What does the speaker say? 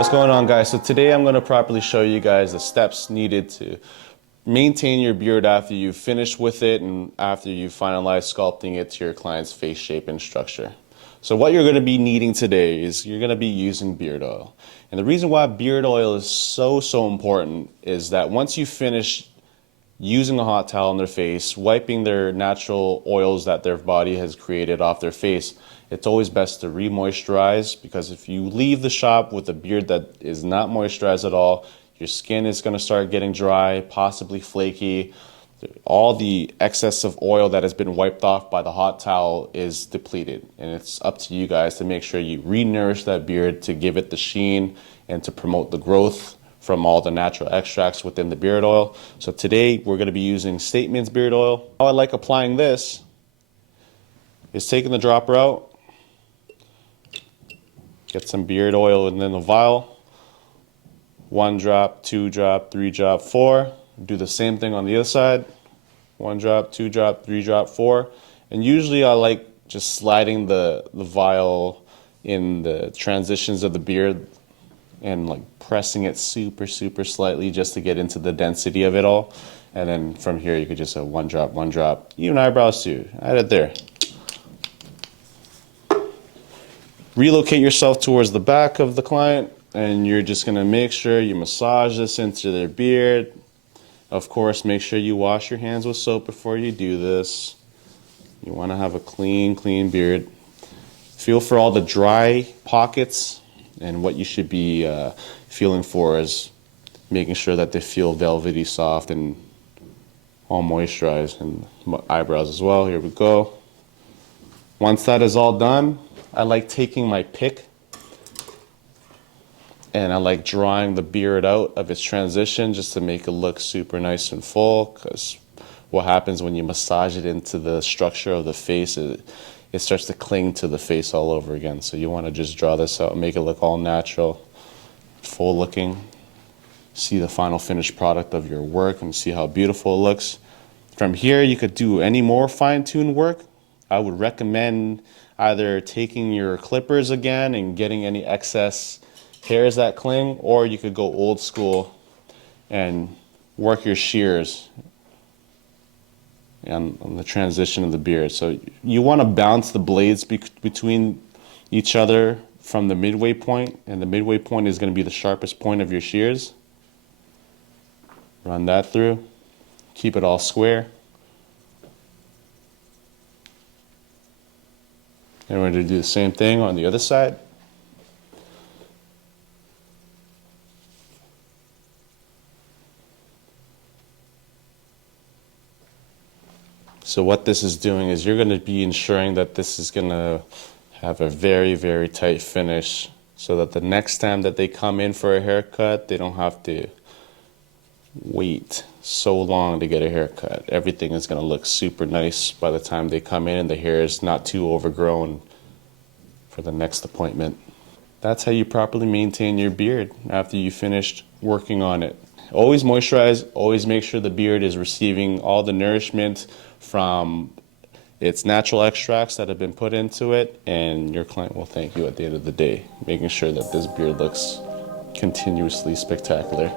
What's going on, guys? So today I'm going to properly show you guys the steps needed to maintain your beard after you finish with it and after you finalize sculpting it to your client's face shape and structure. So what you're going to be needing today is you're going to be using beard oil. And the reason why beard oil is so important is that once you finish using a hot towel on their face, wiping their natural oils that their body has created off their face, it's always best to re-moisturize, because if you leave the shop with a beard that is not moisturized at all, your skin is going to start getting dry, possibly flaky. All the excess of oil that has been wiped off by the hot towel is depleted, and it's up to you guys to make sure you re-nourish that beard to give it the sheen and to promote the growth from all the natural extracts within the beard oil. So today we're going to be using CADMEN's beard oil. How I like applying this is taking the dropper out, get some beard oil in the vial, 1 drop, 2 drop, 3 drop, 4. Do the same thing on the other side, 1 drop, 2 drop, 3 drop, 4. And usually I like just sliding the vial in the transitions of the beard and like pressing it super slightly just to get into the density of it all. And then from here you could just have 1 drop, 1 drop, even eyebrows too. Add it there. Relocate yourself towards the back of the client, and you're just gonna make sure you massage this into their beard. Of course, make sure you wash your hands with soap before you do this. You wanna have a clean beard. Feel for all the dry pockets, and what you should be feeling for is making sure that they feel velvety soft and all moisturized, and eyebrows as well. Here we go. Once that is all done, I like taking my pick and I like drawing the beard out of its transition just to make it look super nice and full, because what happens when you massage it into the structure of the face, it starts to cling to the face all over again. So you want to just draw this out and make it look all natural, full looking. See the final finished product of your work and see how beautiful it looks. From here you could do any more fine-tuned work. I would recommend either taking your clippers again and getting any excess hairs that cling, or you could go old school and work your shears on the transition of the beard. So you want to bounce the blades between each other from the midway point, and the midway point is going to be the sharpest point of your shears. Run that through, keep it all square. And we're going to do the same thing on the other side. So what this is doing is you're going to be ensuring that this is going to have a very tight finish, so that the next time that they come in for a haircut, they don't have to wait so long to get a haircut. Everything is going to look super nice by the time they come in, and the hair is not too overgrown for the next appointment. That's how you properly maintain your beard after you finished working on it. Always moisturize, always make sure the beard is receiving all the nourishment from its natural extracts that have been put into it, and your client will thank you at the end of the day, making sure that this beard looks continuously spectacular.